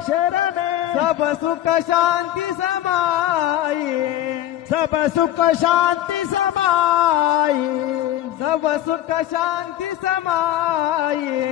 अक्षर में सब सुख शांति समाये, सब सुख शांति समाई, सब सुख शांति समाये,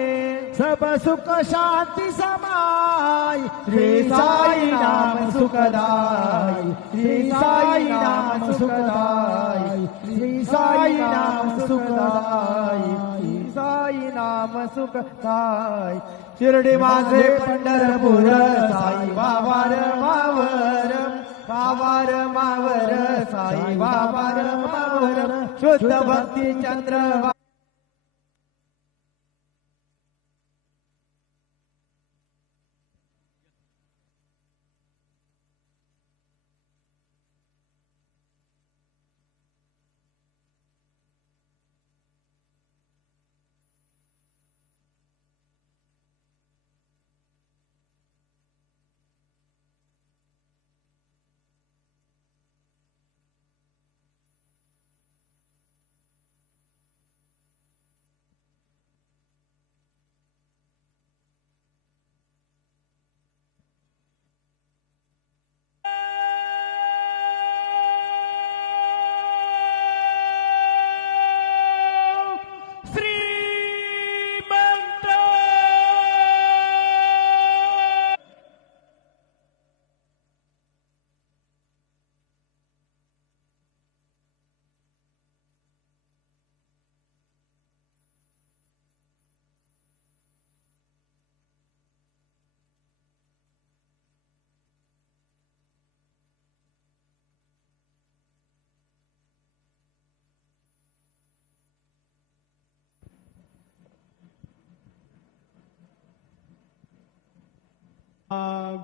सब सुख शांति समाई। श्री साई नाम सुखदाई, श्री साई नाम सुखदाई, श्री साई नाम सुखदाई, श्री साई नाम सुखदाई। शिर्डी माझे पंढरपूर साई बाबार मावर, बाबार मावर साई बाबार मावर, शुद्ध भक्ती चंद्र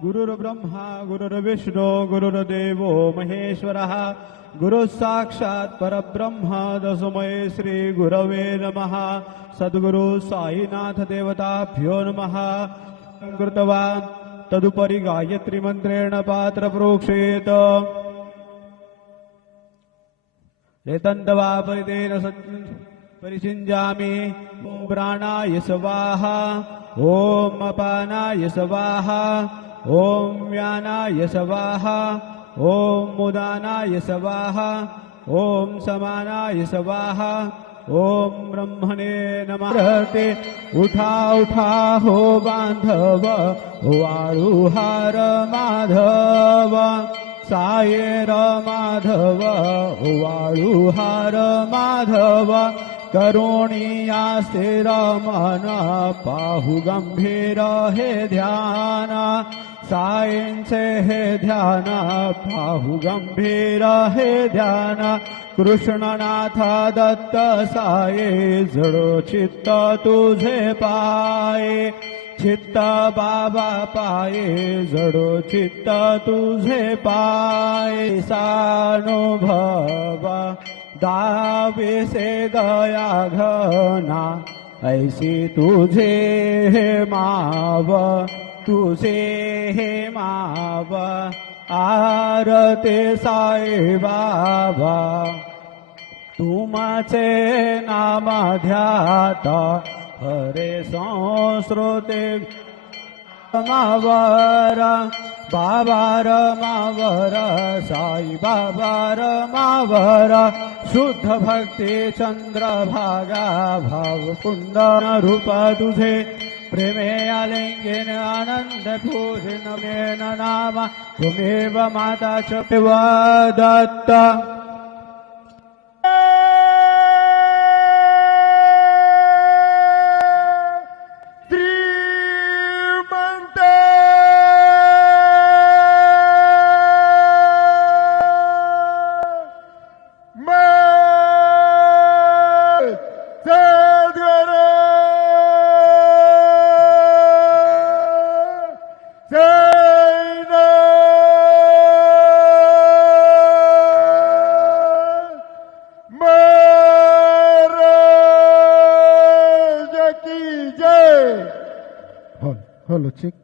गुरुर्ब्रह्मा गुरुर्विष्णू गुरुर्देवो महेश्वरः गुरु साक्षात् परब्रह्म तस्मै श्री गुरवे नमः। सद्गुरु साईनाथ देवताभ्यो नमः। कृतवान् तदुपरि गायत्री मंत्रेण पात्र प्रोक्षेत रेतन्दवा परितेन परिसिञ्जामि। ॐ प्राणाय स्वाहा, ॐ अपानाय स्वाहा, ॐ व्यानाय स्वाहा, ॐ उदानाय स्वाहा, ॐ समानाय स्वाहा, ॐ ब्रह्मणे नमः। उठा उठा हो बांधव, वाळुहार माधव, सायेर माधव, वाळुहार माधव, करुणिया स्थिर मन, पाहु गंभीर हे ध्यान, सायेंचे हे ध्यान, पाहु गंभीर हे ध्यान। कृष्णनाथ दत्त साये, जडो चित्त तुझे पाये, चित्त बाबा पाये, जडो चित्त तुझे पाये। सानुभव दावे से दया घना, ऐसी तुझे हे माव, तुझे हे माव। आरते साई बाबा, तुमचे नाम ध्यात, हरे संस्कृते मावर, बाबार मावर, साई बाबार मावर। शुद्ध भक्ती चंद्रभागा, भाव कुंदन रूप तुझे, प्रेमे आलिंगन आनंद पूजन मेन नाम, तुमेव माता च दत्त। Hello, check.